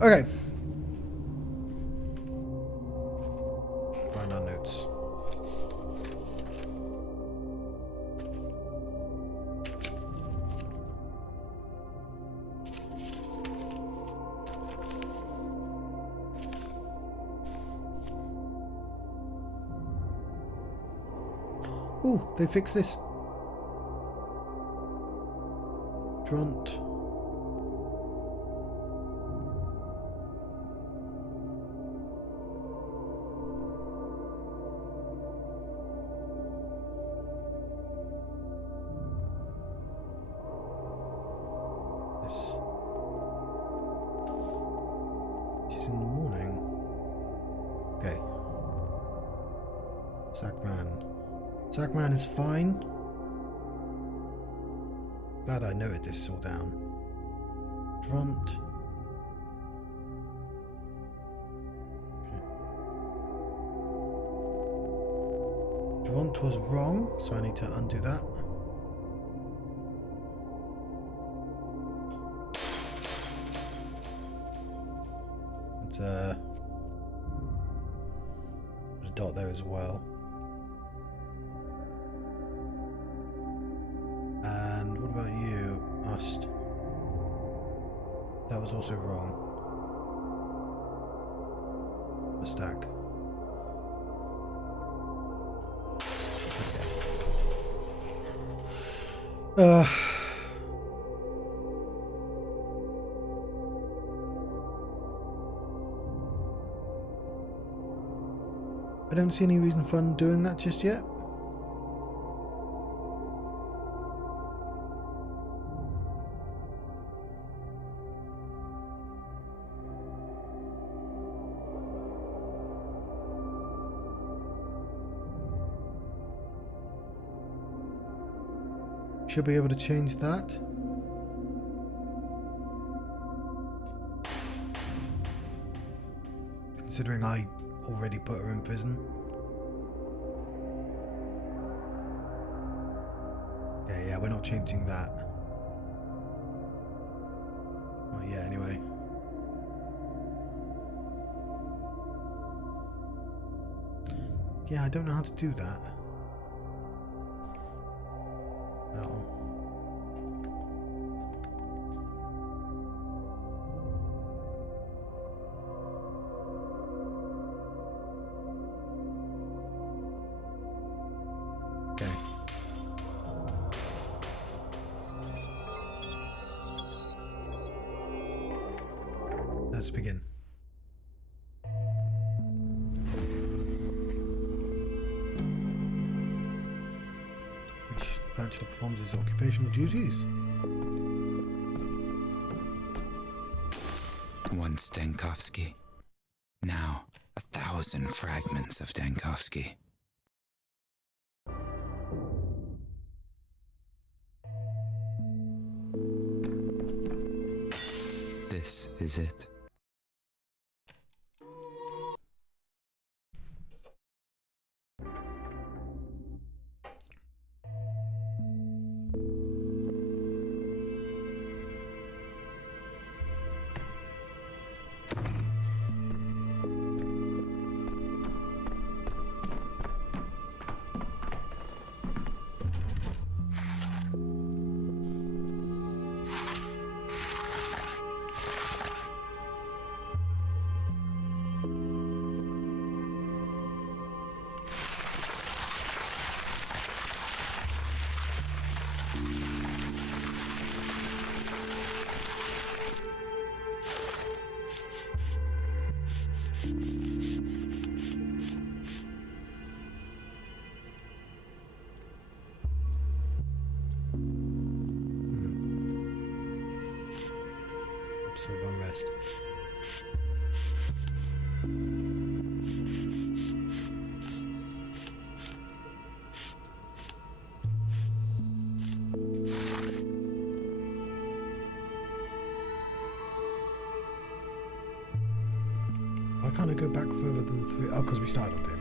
Okay. Find our notes. Ooh, they fixed this. Drunt. She's in the morning. Okay. Sackman. Sackman is fine. Glad I noted this all down. Drunt. Okay. Drunt was wrong, so I need to undo that. Put a dot there as well. And what about you? Ust. That was also wrong. A stack. Okay. I don't see any reason for undoing that just yet. Should be able to change that. Considering I already put her in prison. Okay, yeah, we're not changing that. Oh yeah, anyway. Yeah, I don't know how to do that. Oh. Okay. Let's begin. Bachelor performs his occupational duties. Once Dankovsky, now 1,000 fragments of Dankovsky. This is it. Sort of unrest. Why can't I go back further than 3? Oh, because we started on day 3.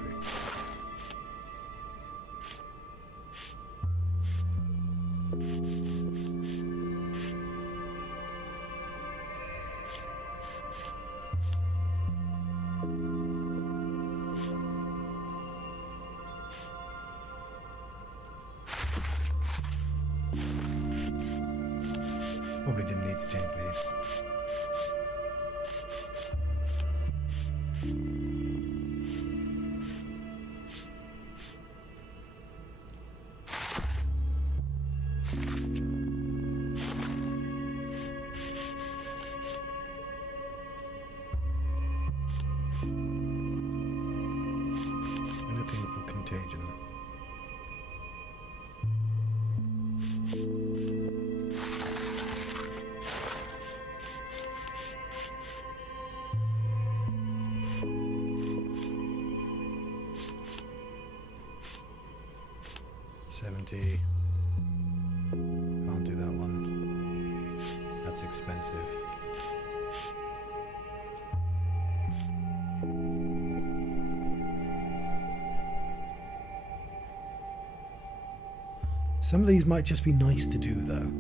Probably didn't need to change these. Anything for contagion. Can't do that one. That's expensive. Some of these might just be nice to do though.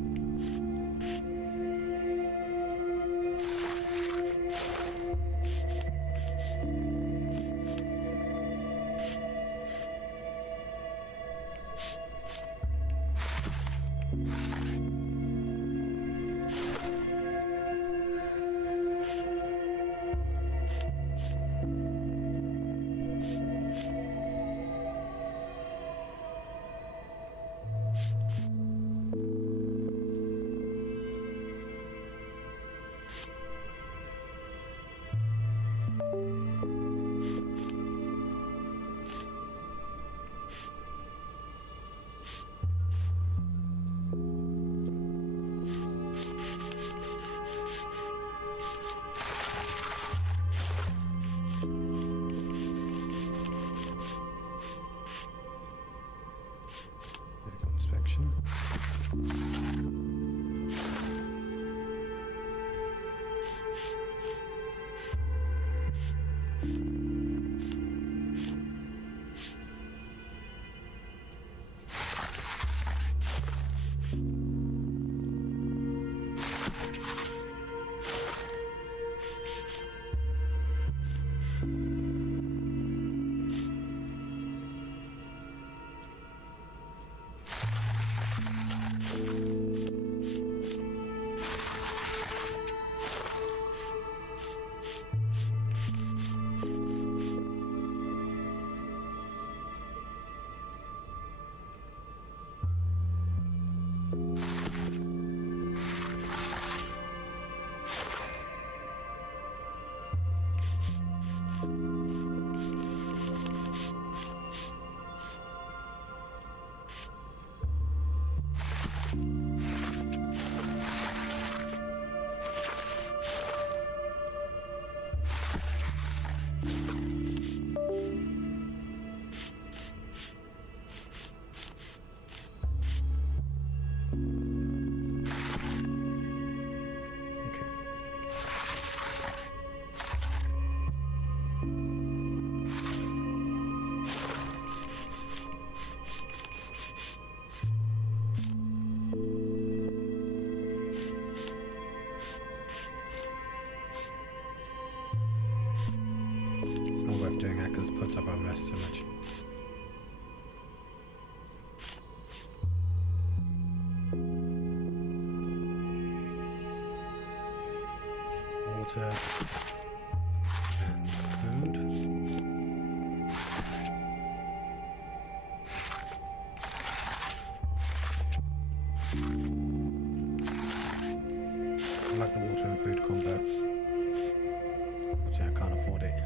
Inspection. Doing that because it puts up unrest so much. Water and food. I like the water and food combo. But I can't afford it.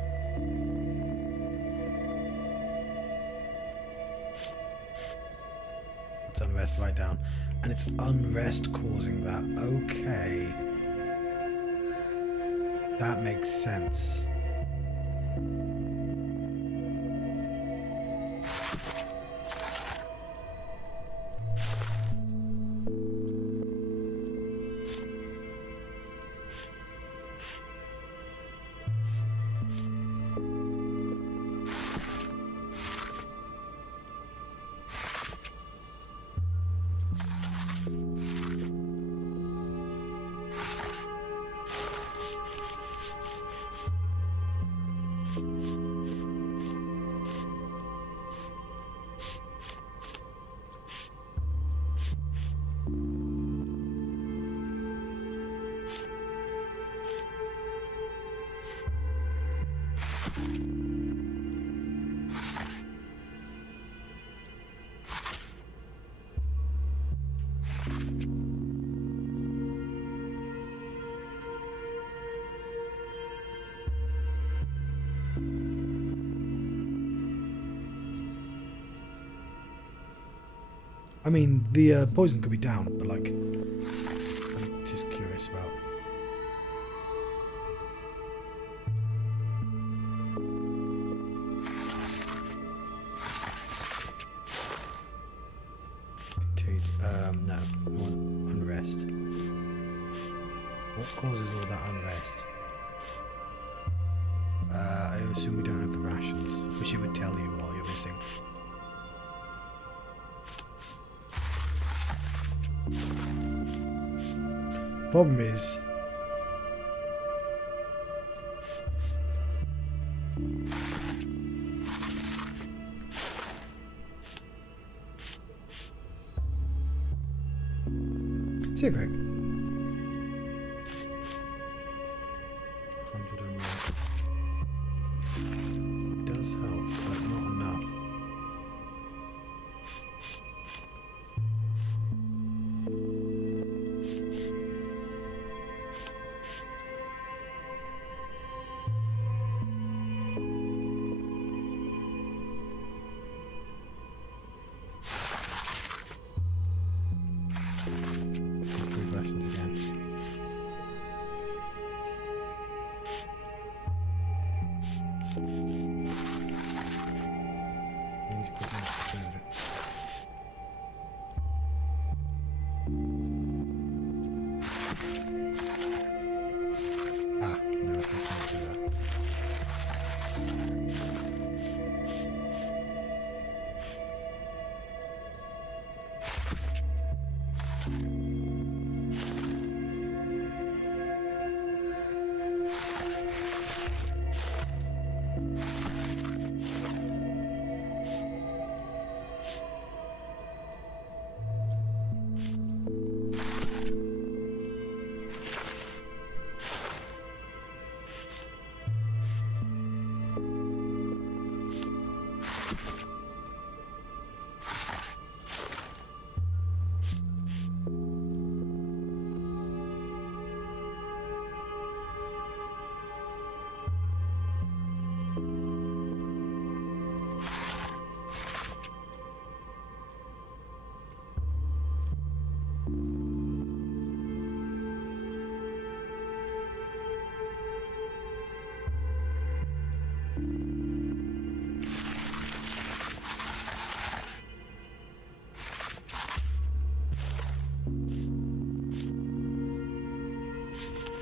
Unrest right down, and it's unrest causing that. Okay, that makes sense. I mean, the poison could be down, but like, I'm just curious about. No, we want unrest. What causes all that unrest? I assume we don't have the rations, which it would tell you while you're missing. Problem is, see you, Greg. 101. Does help, but not enough. Food rations again. Ah, no, I can't do that.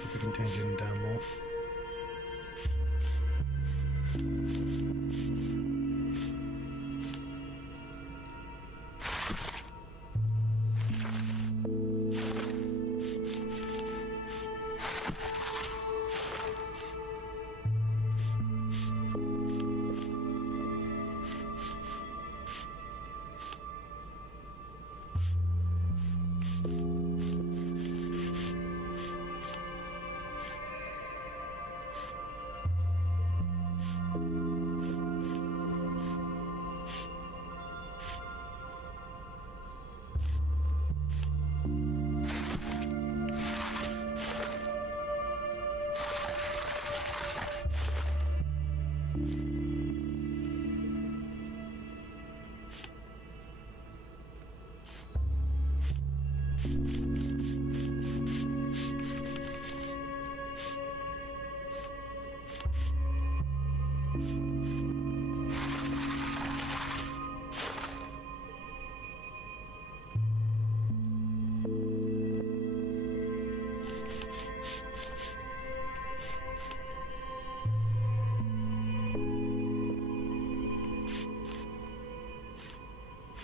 Keep the contagion down more.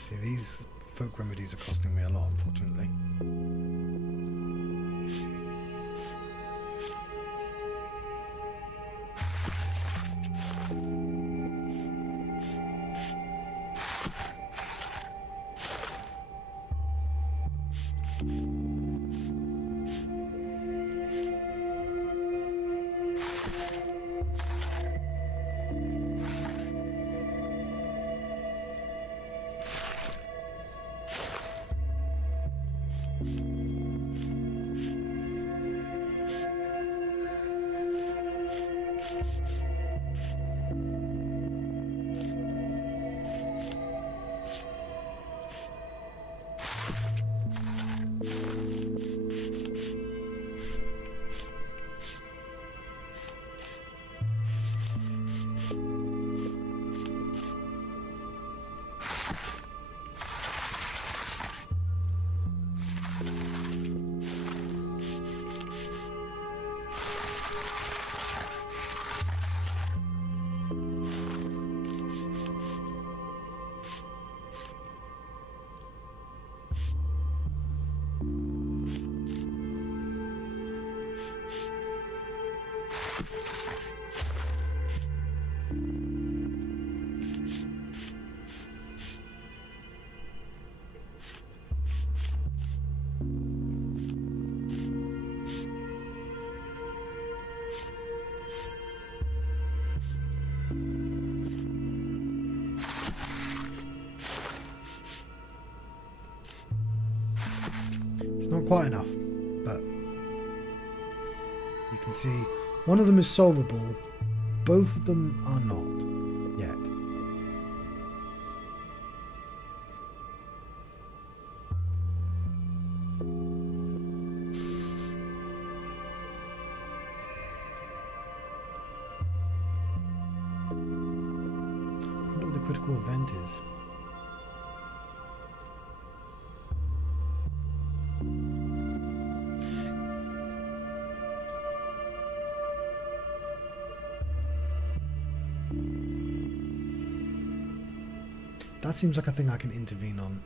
See, these folk remedies are costing me a lot, unfortunately. Not quite enough, but you can see one of them is solvable. Both of them are not yet. I wonder what the critical event is. That seems like a thing I can intervene on.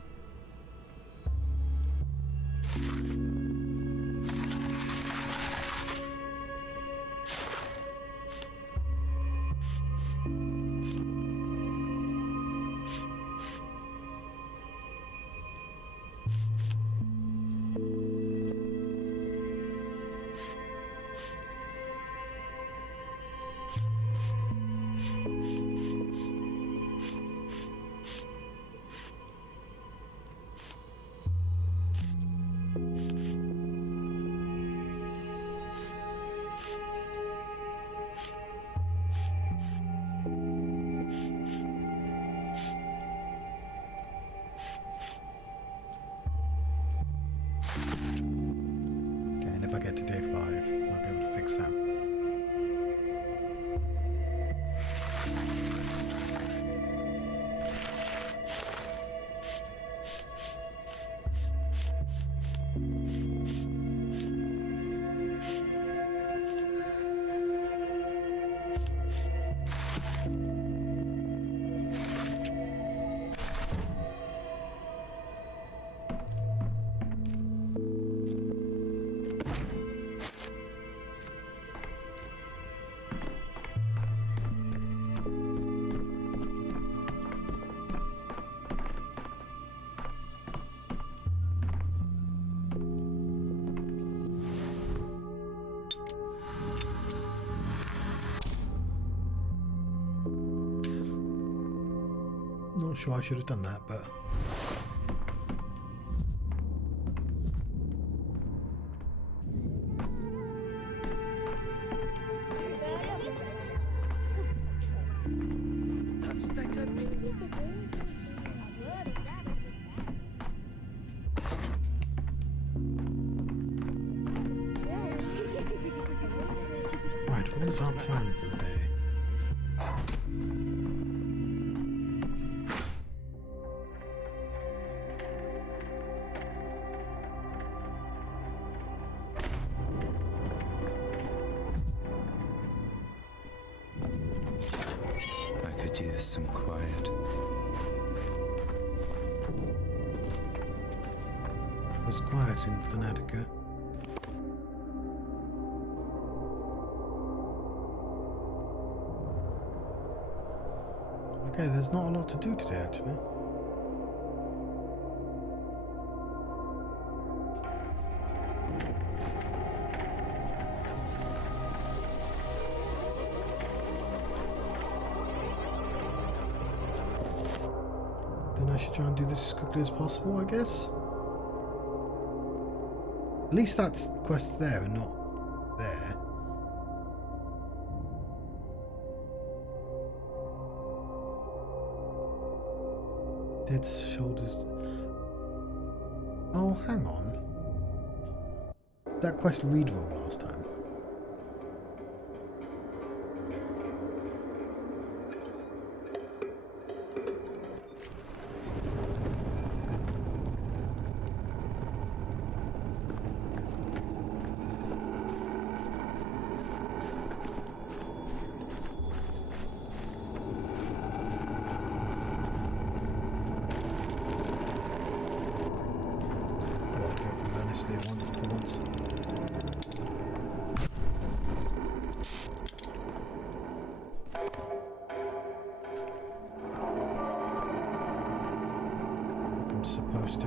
Not sure I should have done that, but right, what is our plan for the day? Use some quiet. It was quiet in Thanatica. Okay, there's not a lot to do today, actually. I should try and do this as quickly as possible, I guess. At least that quest's there and not there. Dead shoulders. Oh, hang on. That quest read wrong last time. I'm supposed to.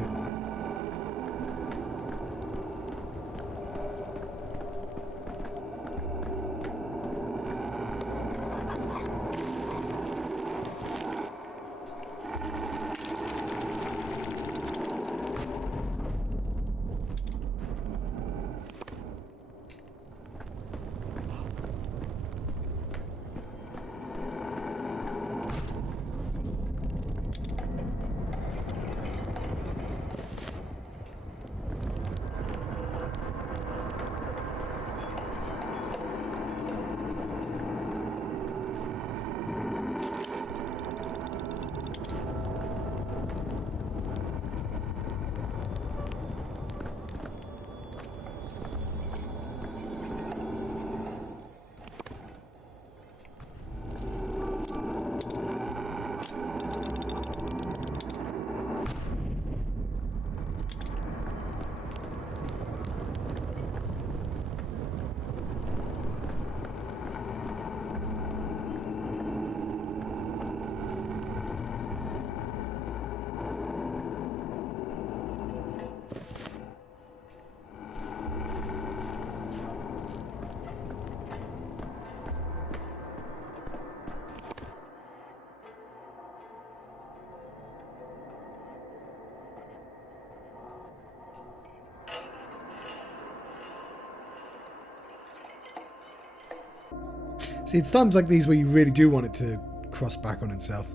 See, it's times like these where you really do want it to cross back on itself.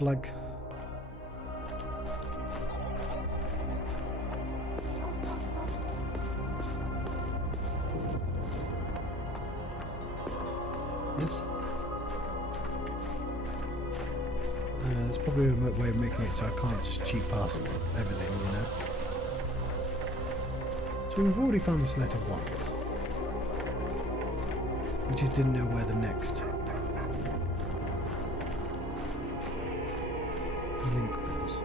Like... Yes? I know, there's probably a way of making it so I can't just cheat past everything, you know? So we've already found this letter once. We just didn't know where the next link was.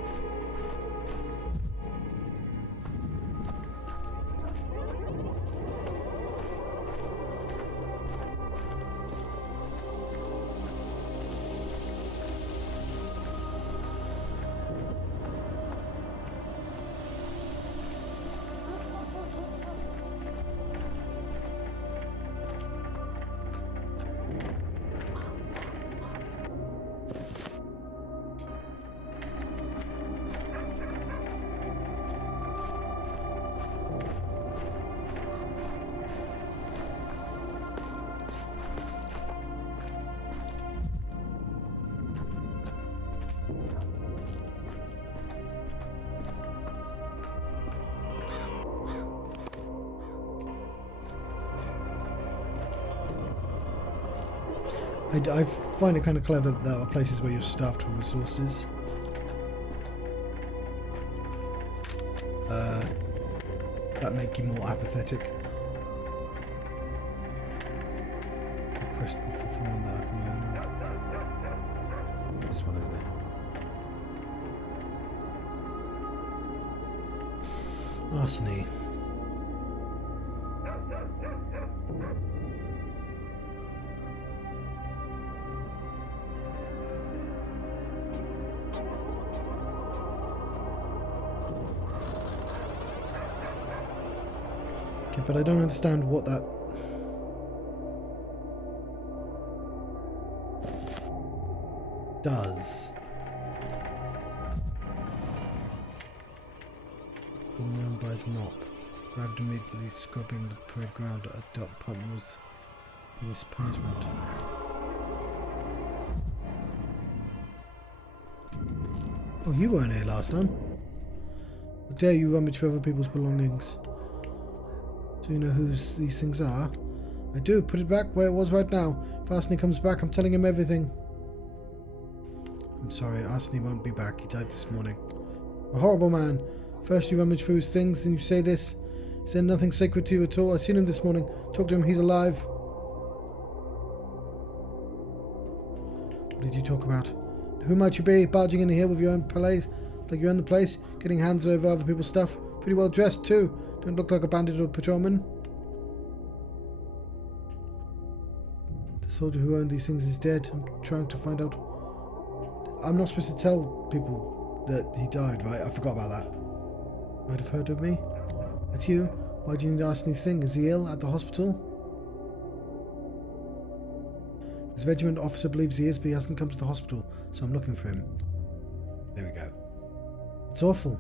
I find it kind of clever that there are places where you're starved for resources. That make you more apathetic. Request for someone that I can own. This one, isn't it? Arseny. Okay, but I don't understand what that... does. Known by his mop. Arrived immediately scrubbing the parade ground at a dark problem was this punishment. Oh, you weren't here last time. How dare you rummage for other people's belongings? Do you know whose these things are? I do. Put it back where it was right now. If Arseny comes back, I'm telling him everything. I'm sorry, Arseny won't be back. He died this morning. A horrible man. First you rummage through his things, then you say this. Is there nothing sacred to you at all? I seen him this morning. Talk to him. He's alive. What did you talk about? Who might you be? Barging in here with your own place? Like you own the place? Getting hands over other people's stuff? Pretty well dressed too. Don't look like a bandit or a patrolman. The soldier who owned these things is dead. I'm trying to find out. I'm not supposed to tell people that he died, right? I forgot about that. Might have heard of me. That's you. Why do you need Arseny's thing? Is he ill at the hospital? His regiment officer believes he is, but he hasn't come to the hospital, so I'm looking for him. There we go. It's awful.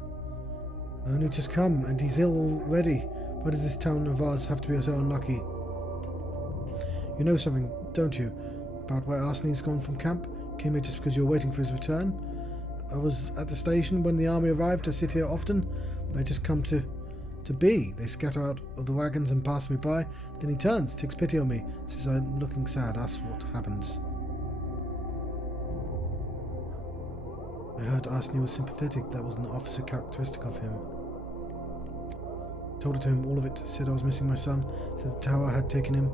I only just come, and he's ill already. Why does this town of ours have to be so unlucky? You know something, don't you, about where Arseny's gone from camp? Came here just because you were waiting for his return? I was at the station when the army arrived. I sit here often. I just come to be. They scatter out of the wagons and pass me by. Then he turns, takes pity on me, says I'm looking sad, asks what happens. I heard Arseny was sympathetic. That was an officer characteristic of him. Told it to him, all of it. Said I was missing my son. Said the tower had taken him.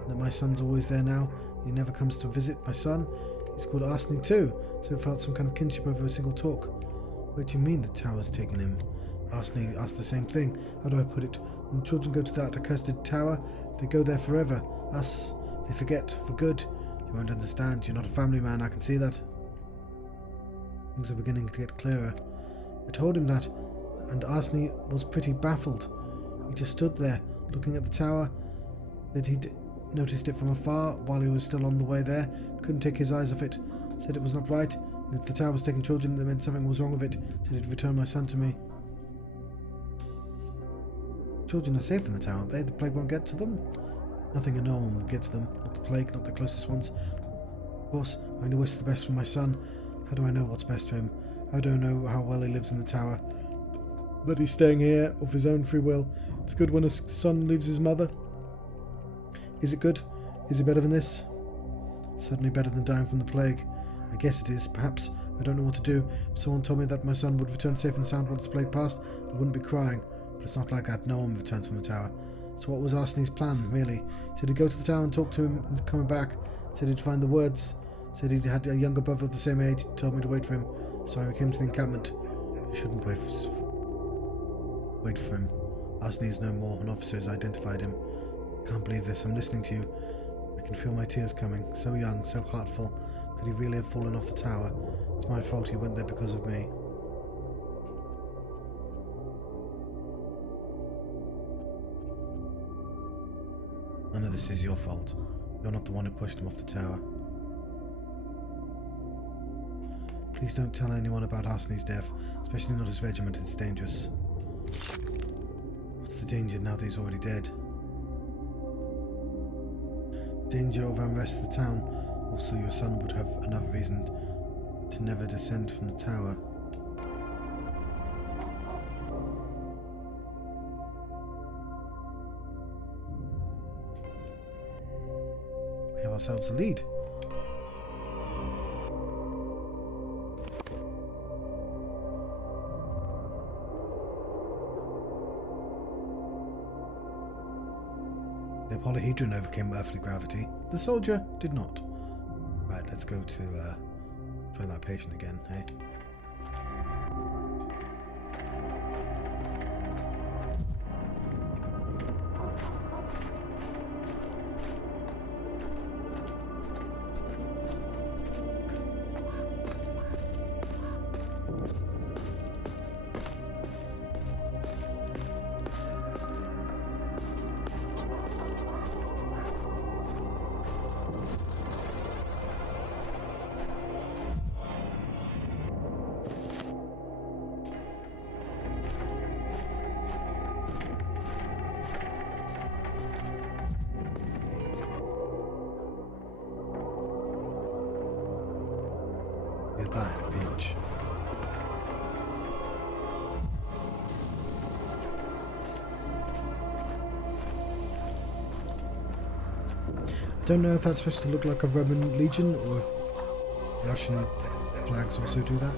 And that my son's always there now. He never comes to visit my son. He's called Arseny too. So it felt some kind of kinship over a single talk. What do you mean the tower's taken him? Arseny asked the same thing. How do I put it? When children go to that accursed tower, they go there forever. Us, they forget, for good. You won't understand. You're not a family man, I can see that. Things are beginning to get clearer. I told him that, and Arseny was pretty baffled. He just stood there, looking at the tower. That he'd noticed it from afar while he was still on the way there. Couldn't take his eyes off it. Said it was not right, and if the tower was taking children, that meant something was wrong with it. Said he'd return my son to me. Children are safe in the tower, aren't they? The plague won't get to them. Nothing and no one will get to them. Not the plague, not the closest ones. Of course, I only wish the best for my son. How do I know what's best for him? How do I know how well he lives in the tower? That he's staying here of his own free will. It's good when a son leaves his mother. Is it good? Is it better than this? Certainly better than dying from the plague. I guess it is. Perhaps. I don't know what to do. If someone told me that my son would return safe and sound once the plague passed, I wouldn't be crying. But it's not like that. No one returns from the tower. So what was Arseni's plan, really? Said he'd go to the tower and talk to him and coming back. Said he'd find the words. Said he'd had a younger brother of the same age. Told me to wait for him. So I came to the encampment. You shouldn't wait for him. Arsene is no more. An officer has identified him. Can't believe this. I'm listening to you. I can feel my tears coming. So young, so heartful. Could he really have fallen off the tower? It's my fault he went there because of me. None of this is your fault. You're not the one who pushed him off the tower. Please don't tell anyone about Arsene's death, especially not his regiment. It's dangerous. What's the danger now that he's already dead? Danger of unrest in the town. Also, your son would have another reason to never descend from the tower. We have ourselves a lead. The polyhedron overcame earthly gravity. The soldier did not. Right, let's go to try that patient again, hey? Get that in a pinch. I don't know if that's supposed to look like a Roman legion or if Russian flags also do that.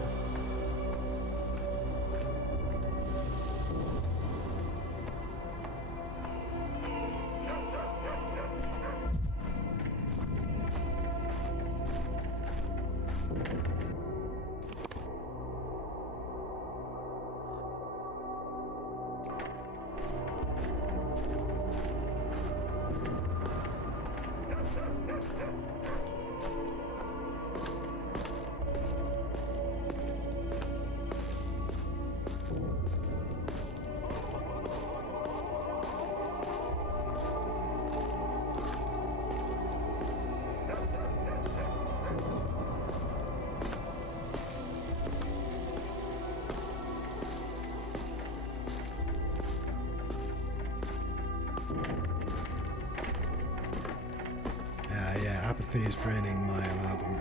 Apathy is draining my amalgam.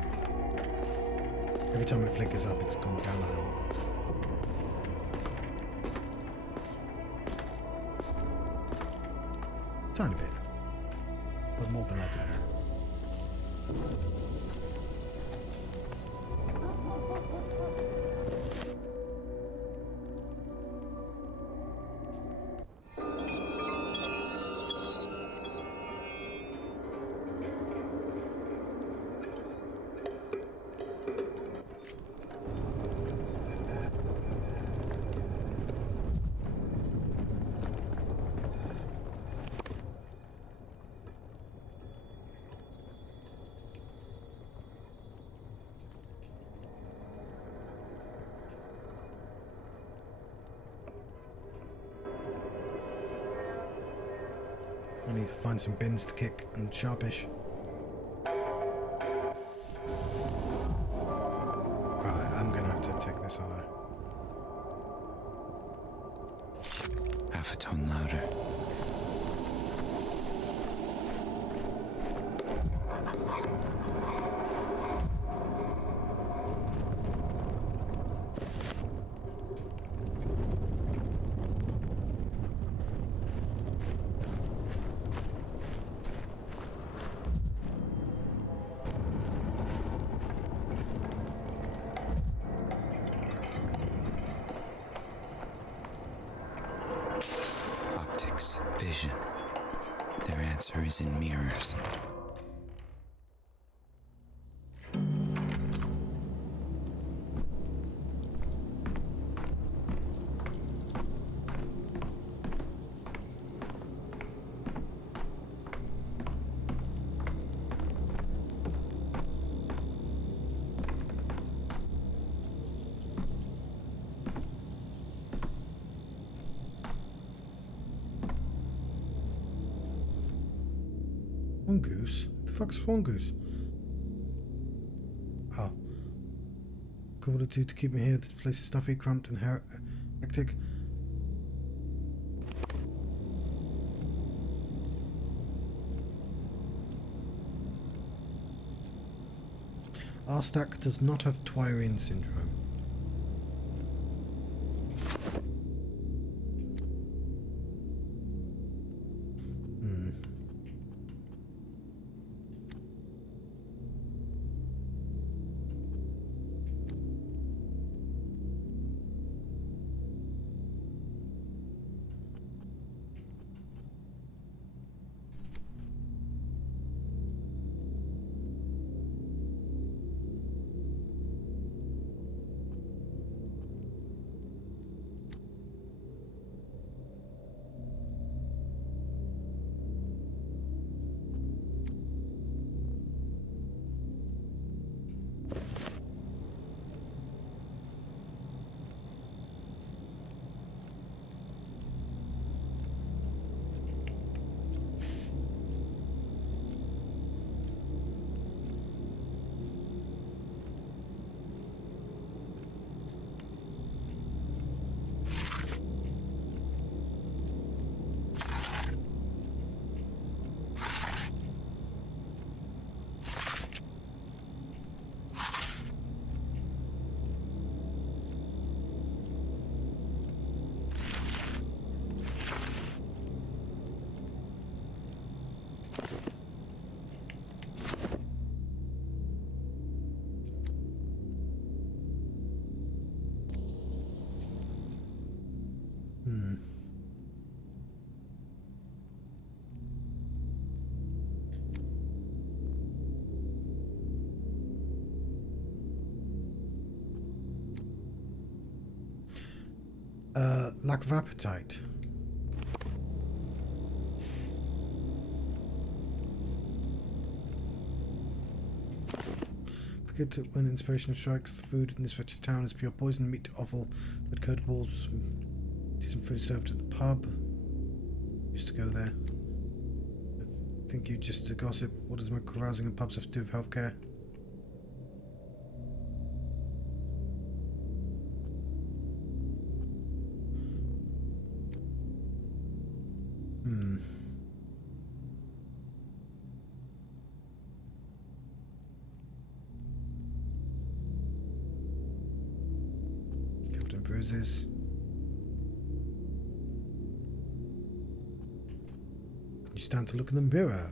Every time it flickers up, it's gone down a little. Tiny bit. But more than I do. I need to find some bins to kick and sharpish. Right, I'm gonna have to take this, aren't I? Half a ton louder. Optics, vision. Their answer is in mirrors. Swan goose? The fuck's swan goose? Oh. Couple to do to keep me here. This place is stuffy, cramped, and hectic. Our stack does not have Twirine syndrome. Lack of appetite. Forget that when inspiration strikes, the food in this wretched town is pure poison, meat, offal, but coated balls, decent food served at the pub. Used to go there. I think you just a gossip. What does my carousing in pubs have to do with healthcare? Captain Bruises. Can you stand to look in the mirror?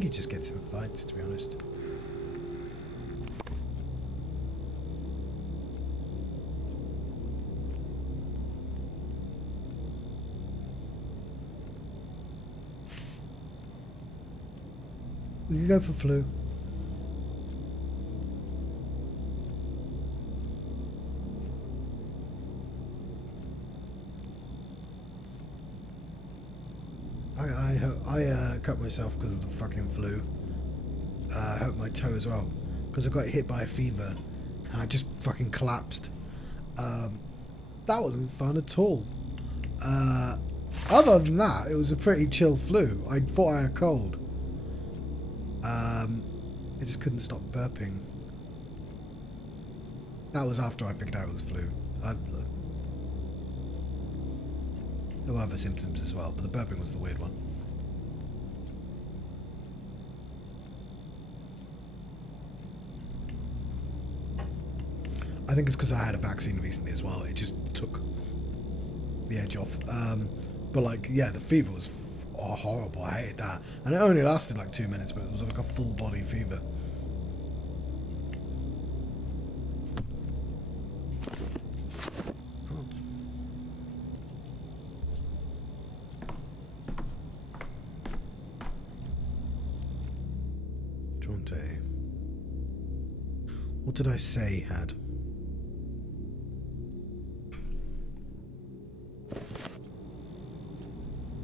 think he just gets in fights, to be honest. We can go for flu. I cut myself because of the fucking flu. I hurt my toe as well because I got hit by a fever and I just fucking collapsed. That wasn't fun at all. Other than that, it was a pretty chill flu. I thought I had a cold. I just couldn't stop burping. That was after I figured out it was flu. There were other symptoms as well, but the burping was the weird one. I think it's because I had a vaccine recently as well. It just took the edge off. But like, yeah, the fever was horrible. I hated that. And it only lasted like 2 minutes, but it was like a full body fever. What did I say he had?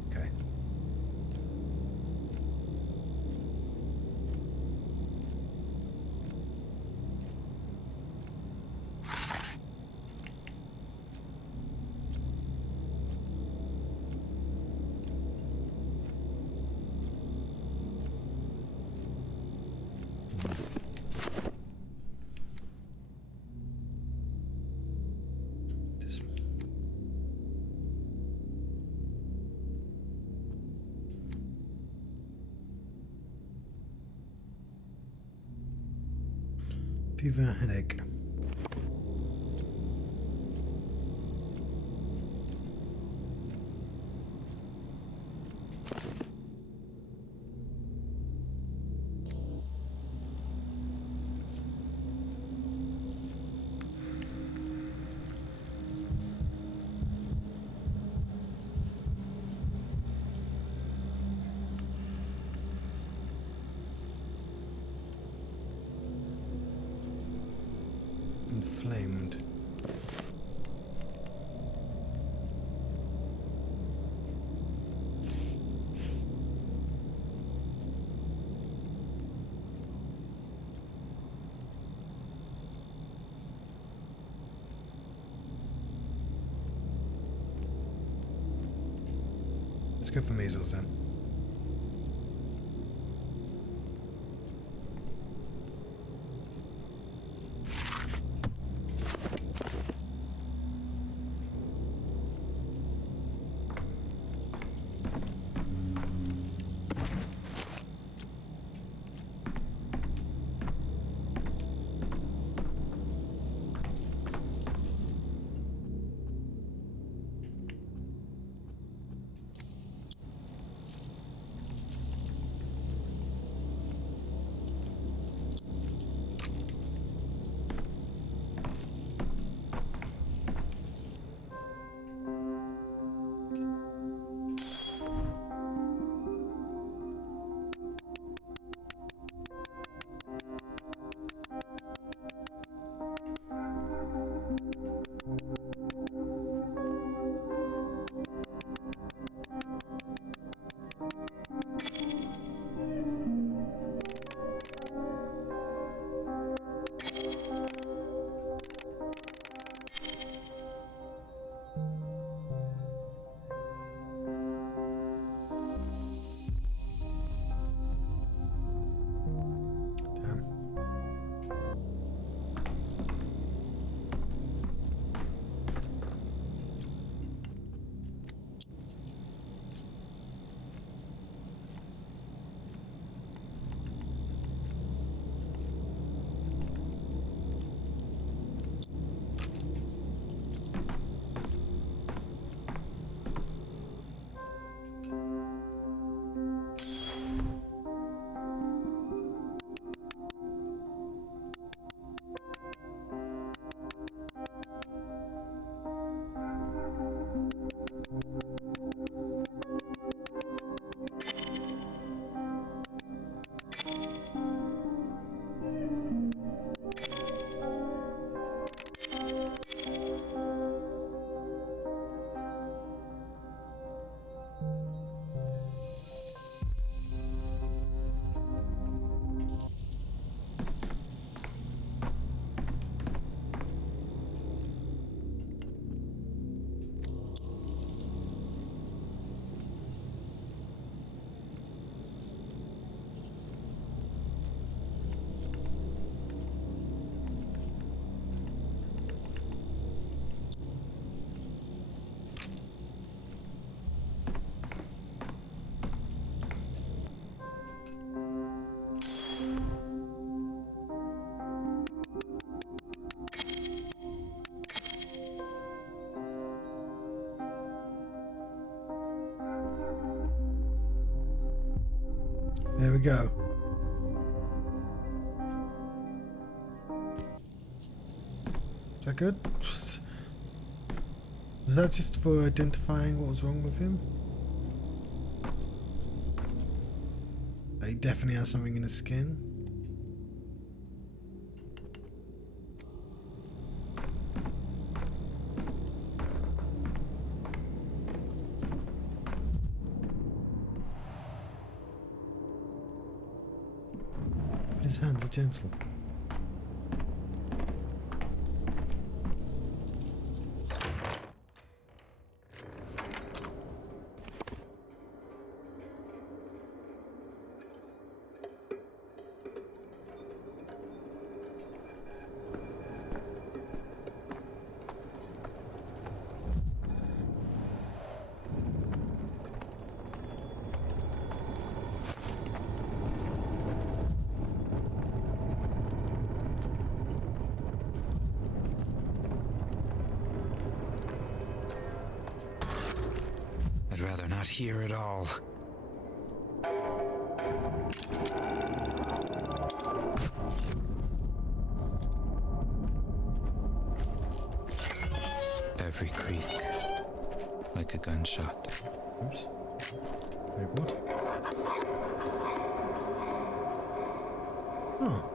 Okay. Fever, headache. Inflamed. Let's go for measles then. go. Is that good? Was that just for identifying what was wrong with him? He definitely has something in his skin. But his hands are gentle. I'd rather not hear it all. Every creak, like a gunshot. Oops. Wait, what? Oh.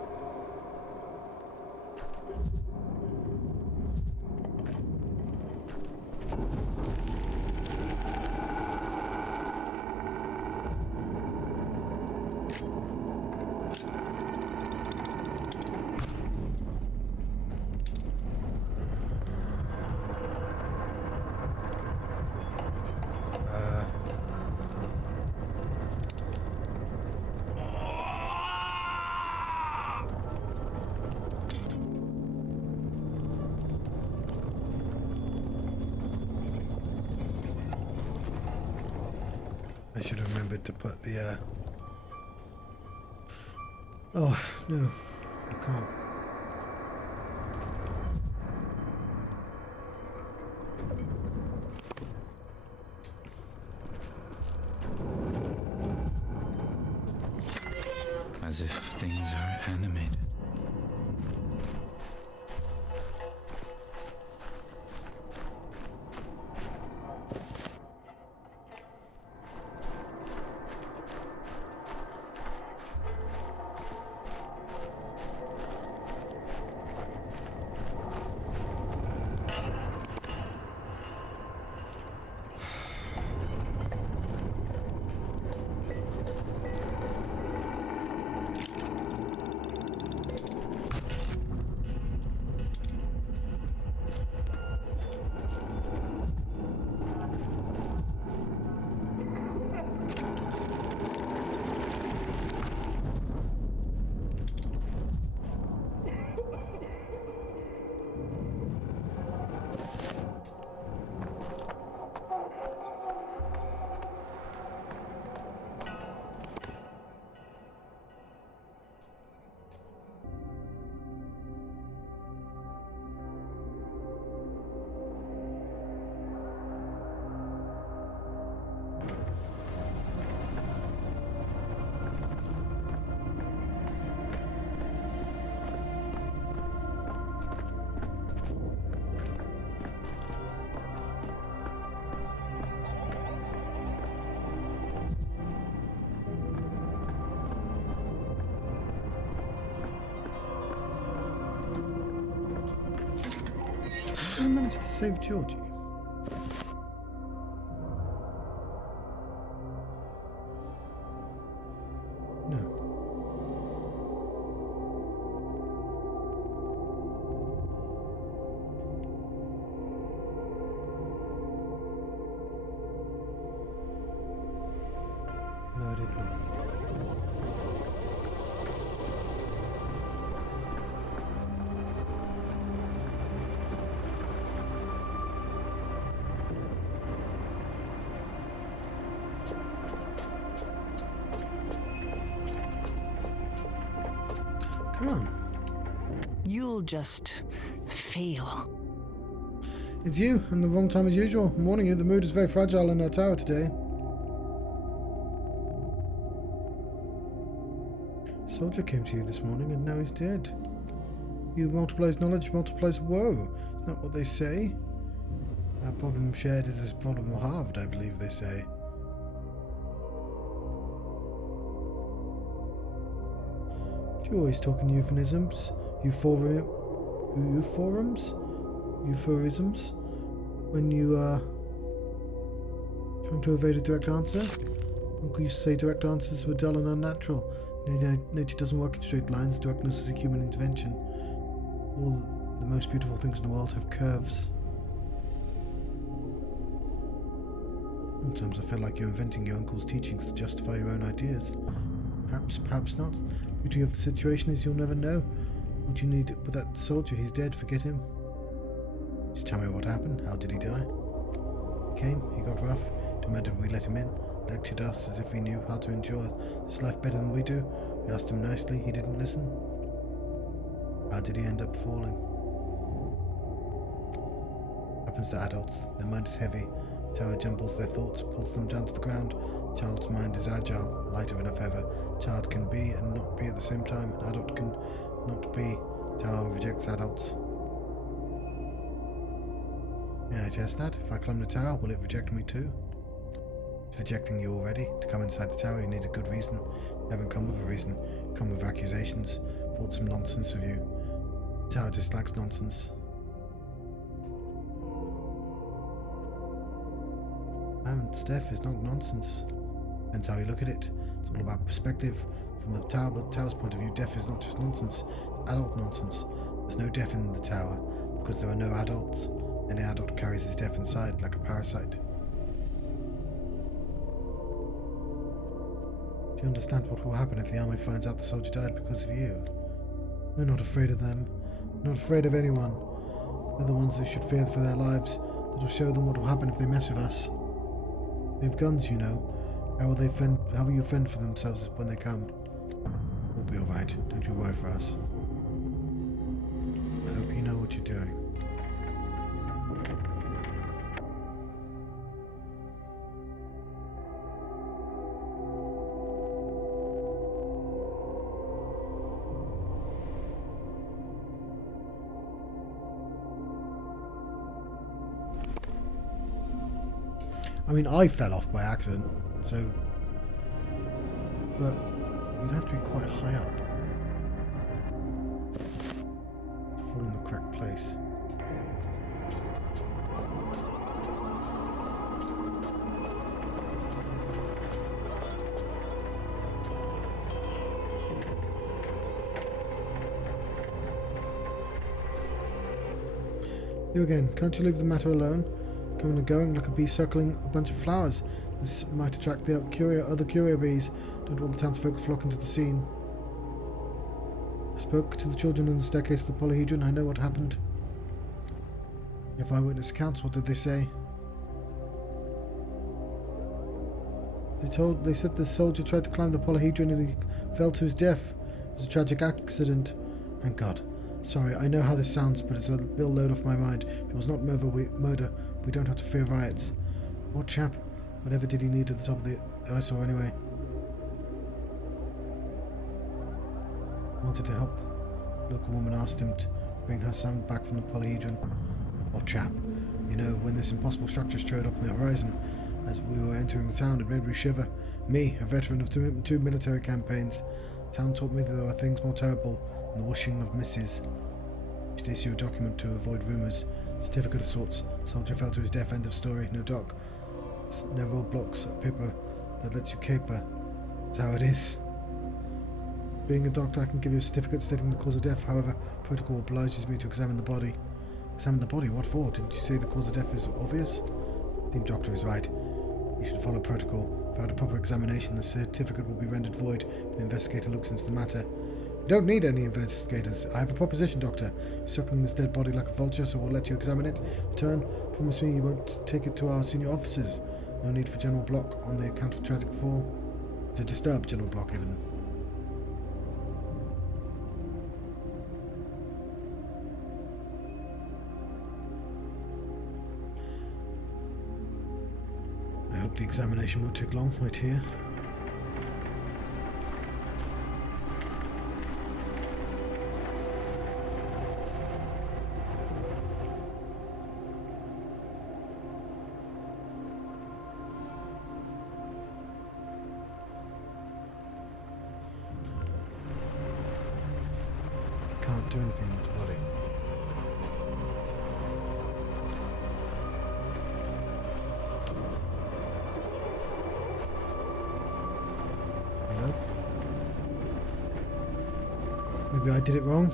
I should have remembered to put the, Oh, no. I can't. As if things are animated. I managed to save Georgie. No. No, I did not. Come on. You'll just fail. It's you, and the wrong time as usual. I'm warning you, the mood is very fragile in our tower today. soldier came to you this morning and now he's dead. You multiplies knowledge, multiplies woe. Isn't that what they say? A problem shared is a problem halved, I believe they say. Do you always talk in euphemisms? Euphorisms? When you are trying to evade a direct answer? Uncle used to say direct answers were dull and unnatural. Nature doesn't work in straight lines. Directness is a human intervention. All the most beautiful things in the world have curves. Sometimes I feel like you're inventing your uncle's teachings to justify your own ideas. Perhaps, perhaps not. The beauty of the situation is you'll never know. What you need with that soldier, he's dead, forget him. Just tell me what happened. How did he die? He came, he got rough, demanded we let him in, lectured us as if we knew how to endure this life better than we do. We asked him nicely, he didn't listen. How did he end up falling? Happens to adults. Their mind is heavy. Tower jumbles their thoughts, pulls them down to the ground. Child's mind is agile, lighter than a feather. Child can be and not be at the same time. Adult can not be. Tower rejects adults. May I test that? If I climb the tower, will it reject me too? It's rejecting you already. To come inside the tower, you need a good reason. You haven't come with a reason. You come with accusations. Brought some nonsense with you. The tower dislikes nonsense. Parents' death is not nonsense. Depends how you look at it. It's all about perspective. From the tower's point of view, death is not just nonsense, it's adult nonsense. There's no death in the tower, because there are no adults. Any adult carries his death inside, like a parasite. Do you understand what will happen if the army finds out the soldier died because of you? We're not afraid of them. We're not afraid of anyone. They're the ones who should fear for their lives. That'll show them what will happen if they mess with us. They have guns, you know. How will you fend for themselves when they come? We'll be alright. Don't you worry for us. I hope you know what you're doing. I mean, I fell off by accident, so... But you'd have to be quite high up to fall in the correct place. You again, can't you leave the matter alone? Coming and going like a bee circling a bunch of flowers. This might attract the other curio bees. Don't want the townsfolk flocking to the scene. I spoke to the children on the staircase of the polyhedron. I know what happened. If eyewitness accounts, what did they say? They said the soldier tried to climb the polyhedron and he fell to his death. It was a tragic accident. Thank God. Sorry, I know how this sounds, but it's a real load off my mind. If it was not murder, we don't have to fear riots. What chap? Whatever did he need at the top of the eyesore anyway? Wanted to help. The local woman asked him to bring her son back from the polyhedron. What chap? You know, when this impossible structure strode up on the horizon, as we were entering the town, it made me shiver. Me, a veteran of two military campaigns. The town taught me that there are things more terrible than the whooshing of missiles. You should issue a document to avoid rumours. Certificate of sorts. Soldier fell to his death, end of story. No doc. No roadblocks. A paper that lets you caper. That's how it is. Being a doctor, I can give you a certificate stating the cause of death. However, protocol obliges me to examine the body. Examine the body? What for? Didn't you say the cause of death is obvious? The doctor is right. You should follow protocol. Without a proper examination, the certificate will be rendered void if an investigator looks into the matter. You don't need any investigators. I have a proposition, Doctor. You're circling this dead body like a vulture, so we'll let you examine it. Return. Promise me you won't take it to our senior officers. No need for general block on the account of tragic fall. To disturb general block, even. I hope the examination won't take long. Wait here. can't do anything with the body. No. Maybe I did it wrong.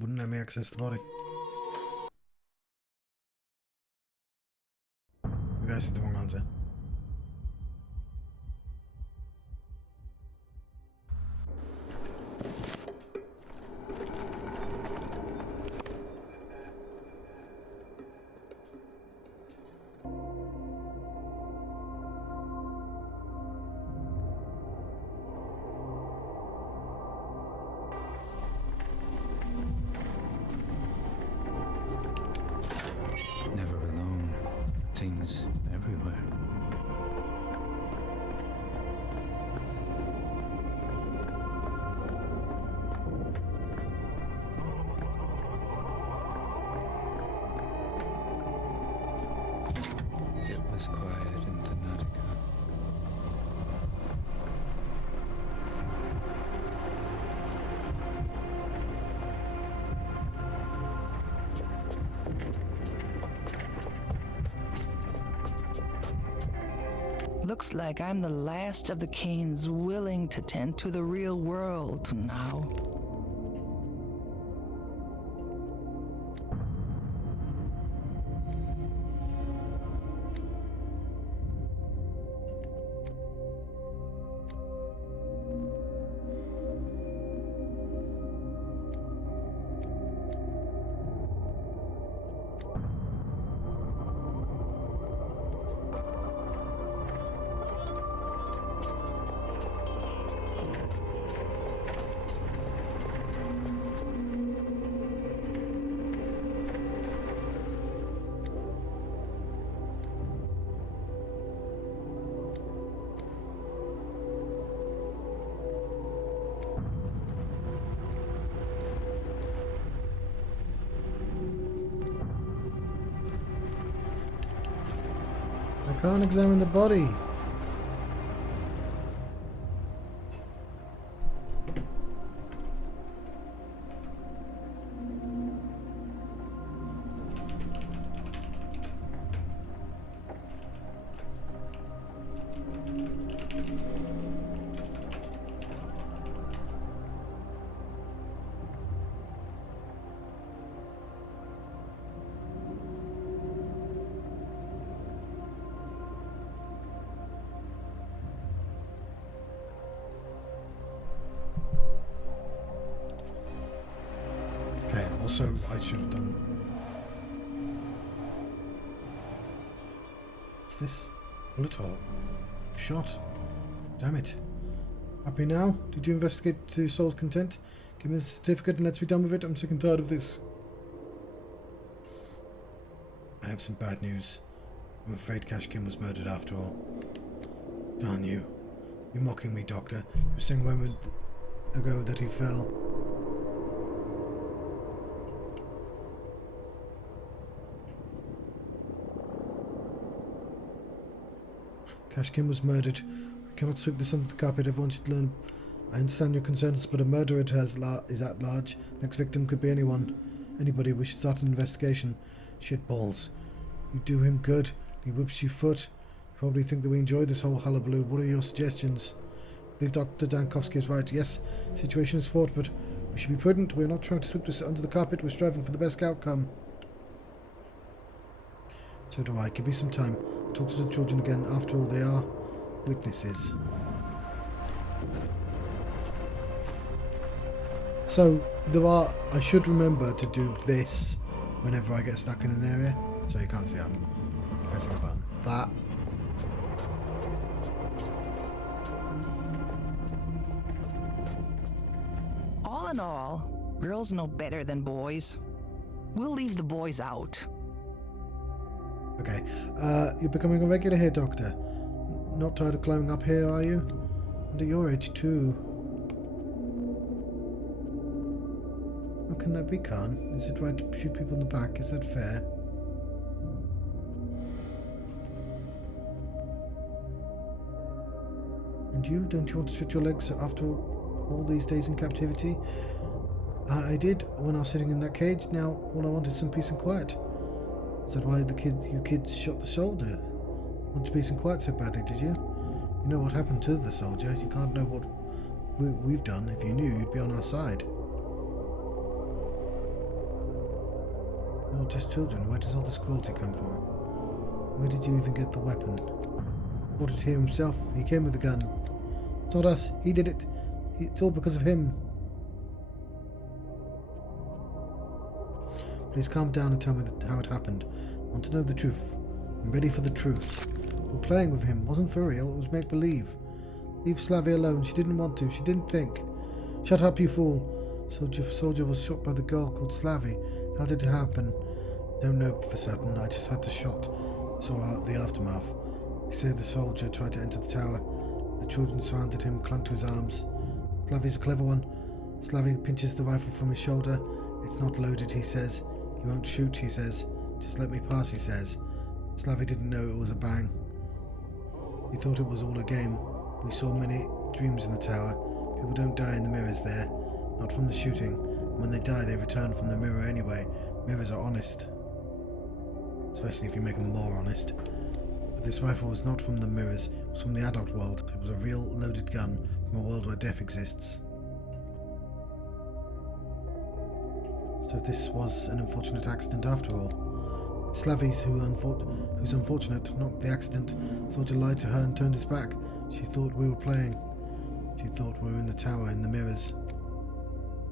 Wouldn't let me access the body. You guys said the wrong answer. Never alone. Things everywhere. It was quiet in Thanatica. Looks like I'm the last of the Canes willing to tend to the real world now. I can't examine the body. Okay, also I should have done... What's this? Bullet hole. Shot. Damn it. Happy now? Did you investigate to Soul's content? Give me the certificate and let's be done with it. I'm sick and tired of this. I have some bad news. I'm afraid Kashkin was murdered after all. Darn you. You're mocking me, Doctor. You were saying a moment ago that he fell. Kashkin was murdered. We cannot sweep this under the carpet. Everyone should learn. I understand your concerns, but a murderer is at large. Next victim could be anyone. Anybody. We should start an investigation. Shit balls. You do him good. He whips you foot. You probably think that we enjoy this whole hullabaloo. What are your suggestions? I believe Dr. Dankovsky is right. Yes, the situation is fraught, but we should be prudent. We're not trying to sweep this under the carpet. We're striving for the best outcome. So do I. Give me some time. talk to the children again. After all, they are witnesses. So, I should remember to do this whenever I get stuck in an area. So you can't see I'm pressing a button. That. All in all, girls know better than boys. We'll leave the boys out. Okay. You're becoming a regular here, Doctor. Not tired of climbing up here, are you? And at your age, too. How can that be, Khan? Is it right to shoot people in the back? Is that fair? And you? Don't you want to stretch your legs after all these days in captivity? I did when I was sitting in that cage. Now all I want is some peace and quiet. Is that why you kids shot the soldier? Wanted peace and quiet so badly, did you? You know what happened to the soldier. You can't know what we've done. If you knew, you'd be on our side. You're just children. Where does all this cruelty come from? Where did you even get the weapon? Bought it here himself. He came with a gun. It's not us. He did it. It's all because of him. Please calm down and tell me how it happened. I want to know the truth. I'm ready for the truth. We're playing with him. It wasn't for real. It was make-believe. Leave Slavy alone. She didn't want to. She didn't think. Shut up, you fool. Soldier was shot by the girl called Slavy. How did it happen? Don't know for certain. I just had the shot. Saw the aftermath. They say the soldier tried to enter the tower. The children surrounded him, clung to his arms. Slavy's a clever one. Slavy pinches the rifle from his shoulder. It's not loaded, he says. He won't shoot, he says. Just let me pass, he says. Slavy didn't know it was a bang. He thought it was all a game. We saw many dreams in the tower. People don't die in the mirrors there. Not from the shooting. And when they die, they return from the mirror anyway. Mirrors are honest. Especially if you make them more honest. But this rifle was not from the mirrors. It was from the adult world. It was a real loaded gun from a world where death exists. So this was an unfortunate accident after all. It's Slavy's who's unfortunate, not the accident. Soldier lied to her and turned his back. She thought we were playing. She thought we were in the tower, in the mirrors.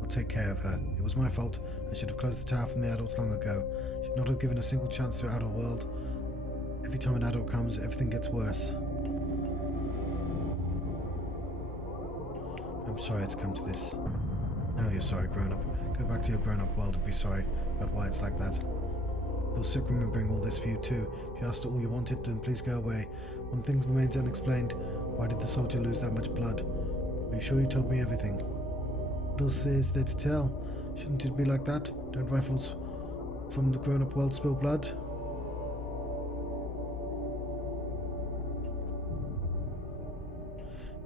I'll take care of her. It was my fault. I should have closed the tower from the adults long ago. Should not have given a single chance to the adult world. Every time an adult comes, everything gets worse. I'm sorry it's come to this. Now you're sorry, grown-up. Go back to your grown-up world and be sorry about why it's like that. You'll sick remembering all this for you too. If you asked all you wanted, then please go away. One thing remains unexplained. Why did the soldier lose that much blood? Are you sure you told me everything? What else is there to tell? Shouldn't it be like that? Don't rifles from the grown-up world spill blood?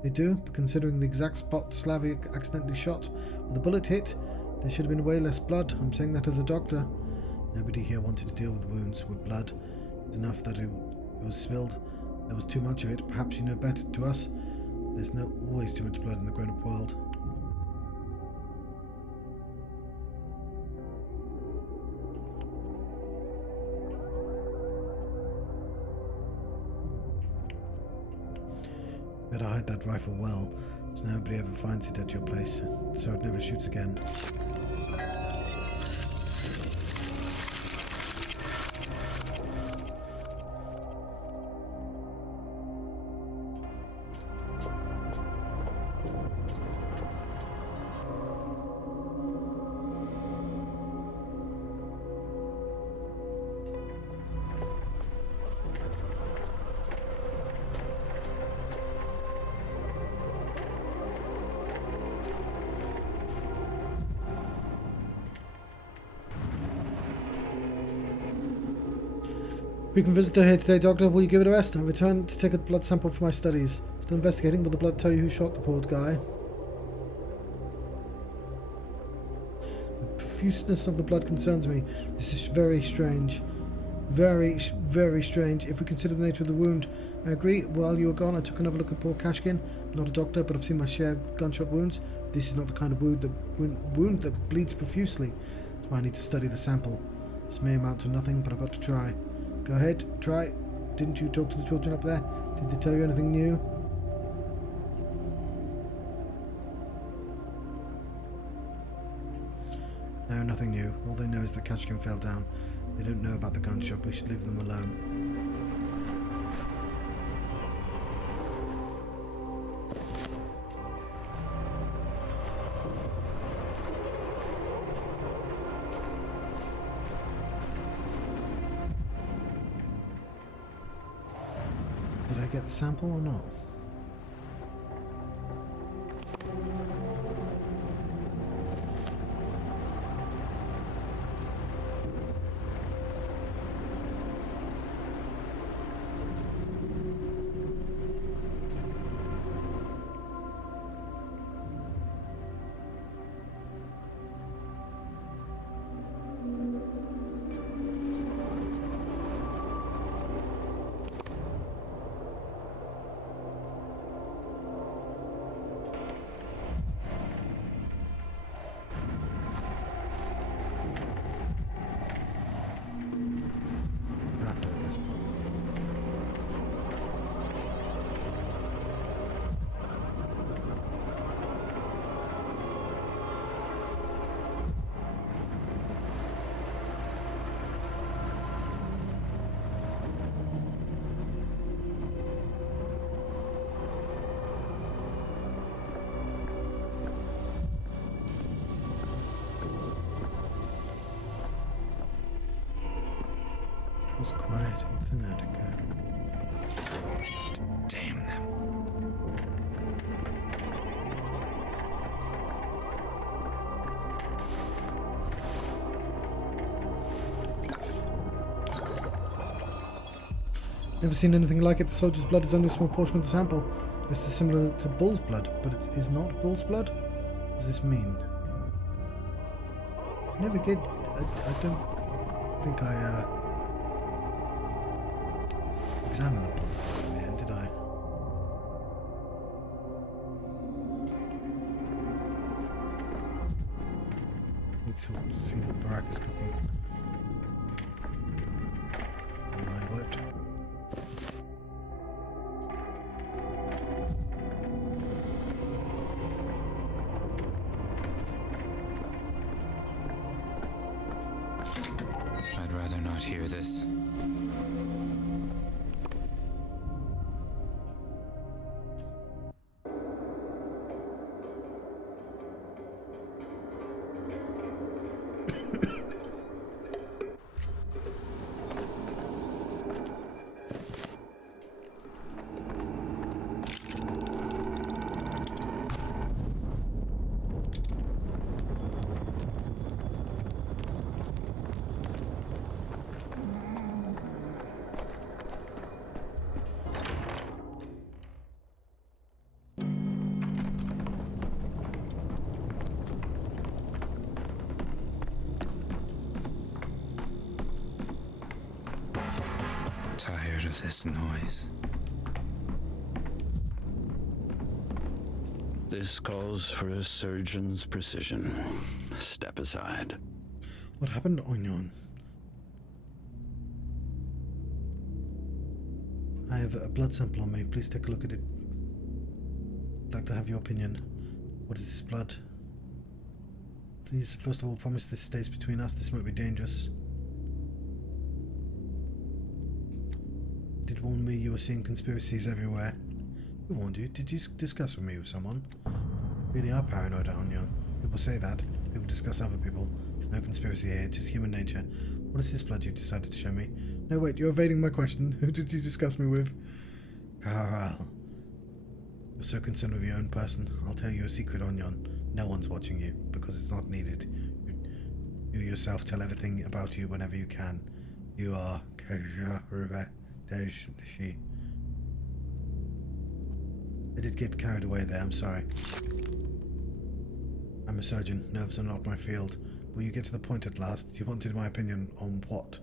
They do, but considering the exact spot Slavy accidentally shot, where the bullet hit, there should have been way less blood. I'm saying that as a doctor. Nobody here wanted to deal with wounds with blood. It's enough that it was spilled. There was too much of it. Perhaps you know better to us. There's always too much blood in the grown-up world. Better hide that rifle well, so nobody ever finds it at your place, so it never shoots again. Frequent visitor here today, Doctor. Will you give it a rest? I returned to take a blood sample for my studies. Still investigating. Will the blood tell you who shot the poor guy? The profuseness of the blood concerns me. This is very strange. Very, very strange. If we consider the nature of the wound, I agree. While you were gone, I took another look at poor Kashkin. I'm not a doctor, but I've seen my share of gunshot wounds. This is not the kind of wound that bleeds profusely. That's why I need to study the sample. This may amount to nothing, but I've got to try. Go ahead, try. Didn't you talk to the children up there? Did they tell you anything new? No, nothing new. All they know is that Kashkin fell down. They don't know about the gun shop. We should leave them alone. Did I get the sample or not? It was quiet in Pathologic. Damn them. Never seen anything like it. The soldier's blood is only a small portion of the sample. This is similar to bull's blood, but it is not bull's blood? What does this mean? Never get. I don't think I examined the bull's blood in the end, did I? Need to see what Barack is cooking. Mind wiped. I'd rather not hear this. Tired of this noise. This calls for a surgeon's precision. Step aside. What happened, Onion? I have a blood sample on me. Please take a look at it. I'd like to have your opinion. What is this blood? Please, first of all, promise this stays between us. This might be dangerous. Did warn me you were seeing conspiracies everywhere. Who warned you? Did you discuss with me with someone? Really are paranoid, Onion. People say that. People discuss other people. There's no conspiracy here, just human nature. What is this blood you decided to show me? No, wait, you're evading my question. Who did you discuss me with? Carl. You're so concerned with your own person. I'll tell you a secret, Onion. No one's watching you, because it's not needed. You yourself tell everything about you whenever you can. You are I did get carried away there, I'm sorry. I'm a surgeon. Nerves are not my field. Will you get to the point at last? You wanted my opinion on what?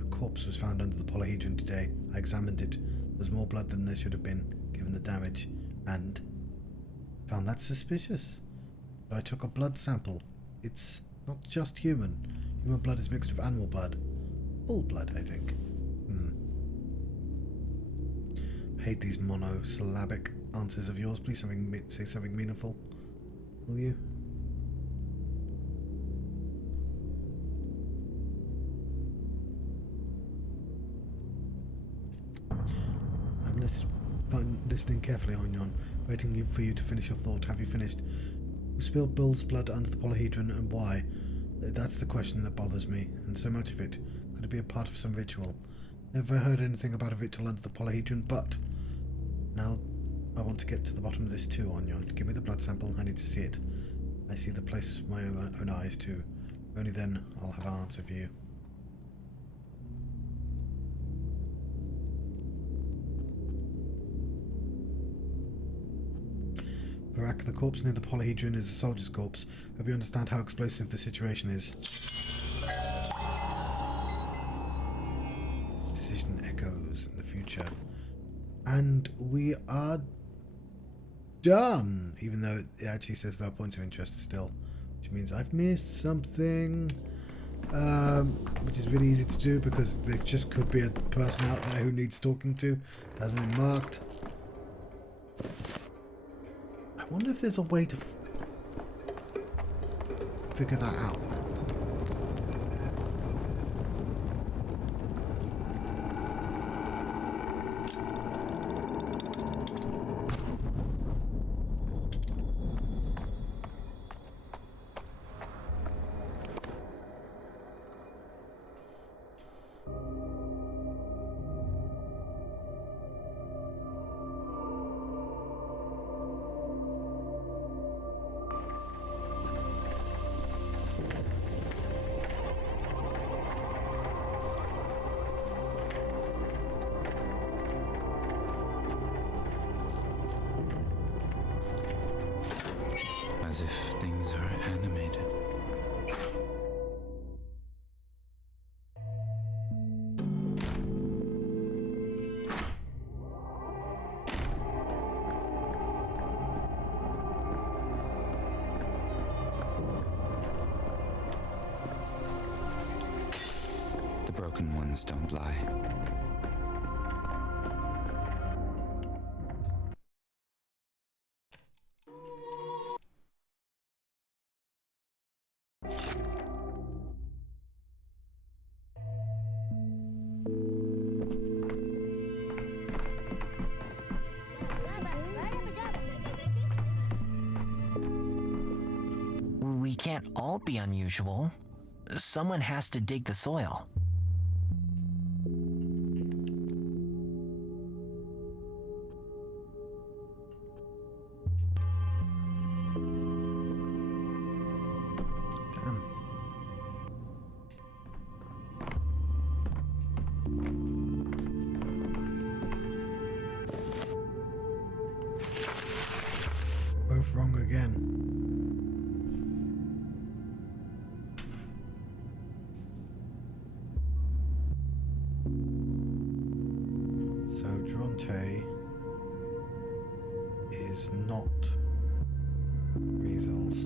A corpse was found under the polyhedron today. I examined it. There's more blood than there should have been, given the damage, and found that suspicious. So I took a blood sample. It's not just human. Human blood is mixed with animal blood. bull blood, I think. I hate these monosyllabic answers of yours. Please say something meaningful. Will you? I'm listening carefully, Onyon, waiting for you to finish your thought. Have you finished? Who spilled bull's blood under the polyhedron and why? That's the question that bothers me, and so much of it. Could it be a part of some ritual? Never heard anything about a ritual under the polyhedron, but now I want to get to the bottom of this too, Onyon. Give me the blood sample. I need to see it. I see the place with my own eyes too. Only then I'll have an answer for you. Barak, the corpse near the polyhedron is a soldier's corpse. Hope you understand how explosive the situation is. Decision echoes in the future. And we are done! Even though it actually says there are points of interest still. Which means I've missed something. Which is really easy to do because there just could be a person out there who needs talking to. It hasn't been marked. I wonder if there's a way to figure that out. As if things are animated. The broken ones don't lie. We can't all be unusual. Someone has to dig the soil. Damn. Both wrong again. So Dronte is not measles.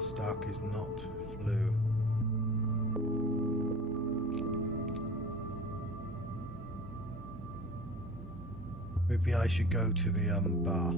Stark is not flu. Maybe I should go to the bar.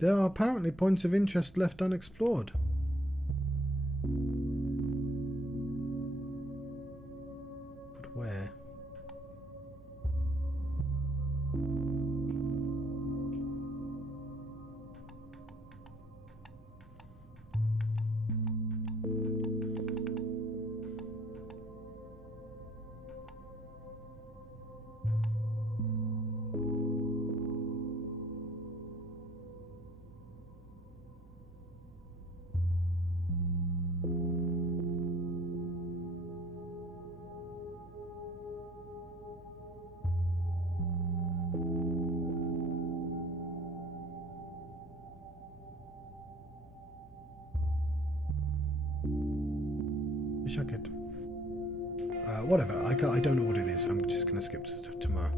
There are apparently points of interest left unexplored. But where? Wish I could. Whatever. I don't know what it is. I'm just gonna skip to tomorrow.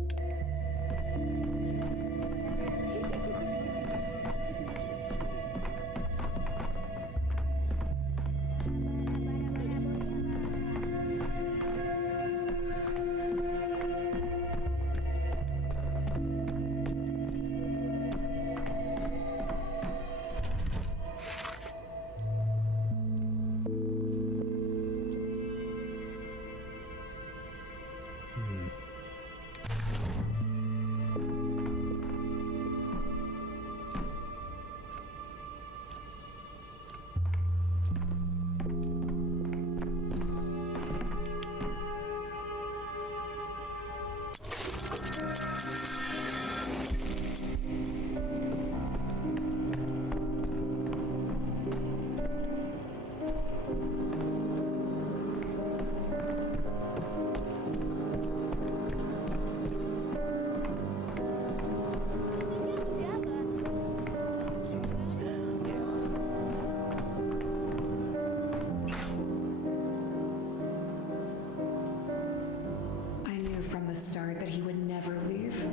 From the start that he would never leave,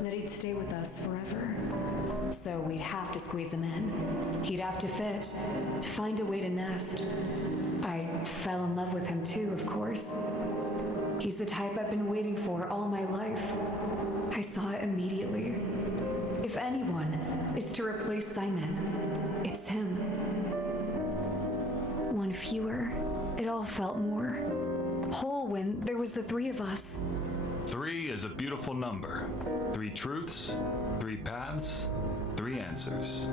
that he'd stay with us forever. So we'd have to squeeze him in. He'd have to fit, to find a way to nest. I fell in love with him too, of course. He's the type I've been waiting for all my life. I saw it immediately. If anyone is to replace Simon, it's him. One fewer, it all felt more whole when there was the three of us. 3 is a beautiful number. 3 truths, 3 paths, 3 answers.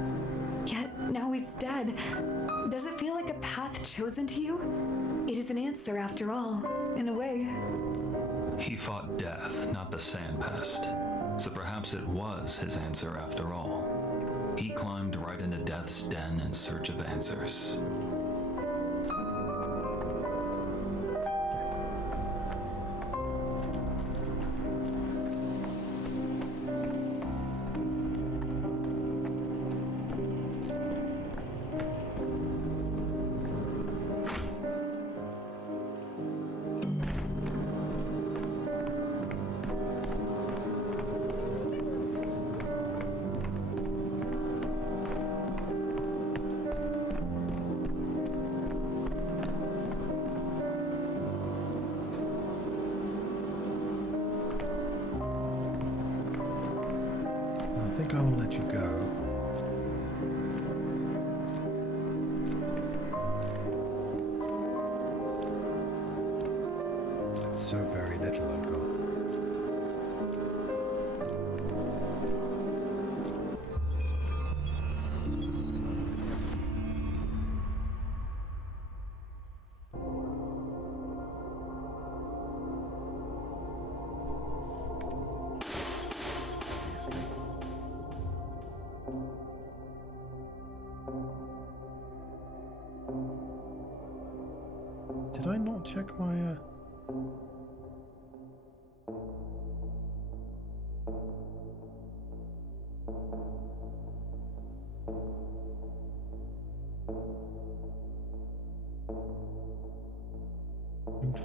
Yet now he's dead. Does it feel like a path chosen to you? It is an answer after all, in a way. He fought death, not the sandpest. So perhaps it was his answer after all. He climbed right into death's den in search of answers. I think I will let you go. That's so very little I've got. Did I not check my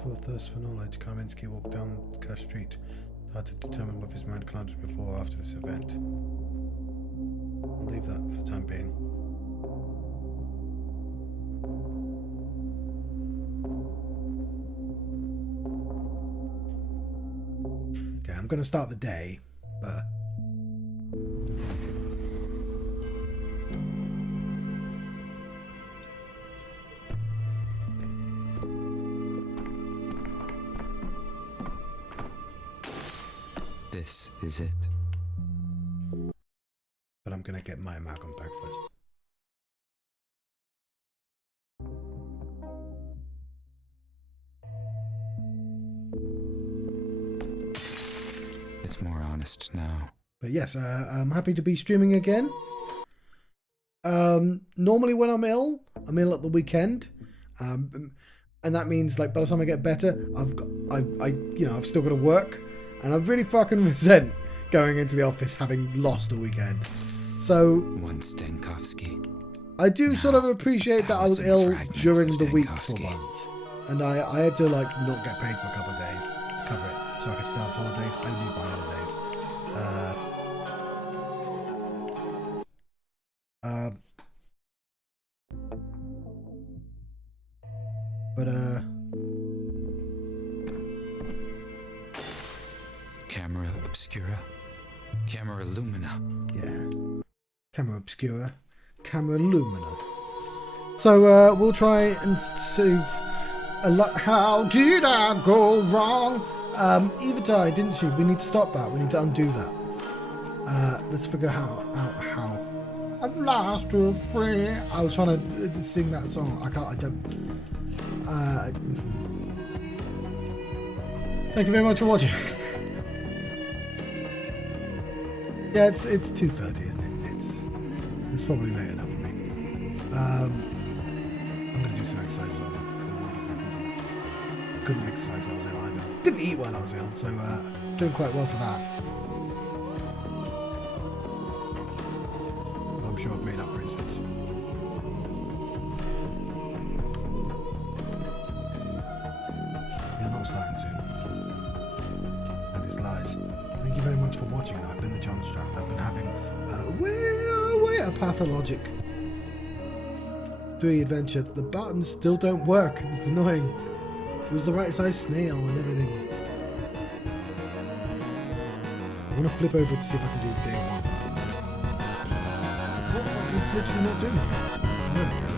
for a thirst for knowledge, Kaminsky walked down Kerr Street. It's hard to determine whether his mind climbed before or after this event. I'll leave that for the time being. Okay, I'm going to start the day, but... This is it. But I'm going to get my amalgam back first. It's more honest now. But yes, I'm happy to be streaming again. Normally when I'm ill at the weekend. And that means, like, by the time I get better, I've still got to work. And I really fucking resent going into the office having lost a weekend. So One Stankovsky. I do Now, sort of appreciate that I was 1,000 ill fragments during of the week for Stankovsky. once. And I had to like not get paid for a couple of days to cover it, so I could still have holidays. I need my holidays. Camera obscura. Camera lumina. Yeah. Camera obscura. Camera lumina. So we'll try and save a lot. How did I go wrong? Eva died, didn't she? We need to stop that. We need to undo that. Let's figure out how. I've lost a friend. I was trying to sing that song. I can't. I don't. Thank you very much for watching. Yeah, it's 2:30, isn't it? It's probably late enough for me. I'm gonna do some exercise. Couldn't exercise while I was ill either. Didn't eat while I was ill, so doing quite well for that. I'm sure I've made up for it since. Yeah, not starting soon. And his lies. Thank you very much for watching. I've been the Johnstruct. I've been having a Pathologic 3 adventure. The buttons still don't work. It's annoying. It was the right size snail and everything. I want to flip over to see if I can do day 1. What? It's literally not doing it. There we go.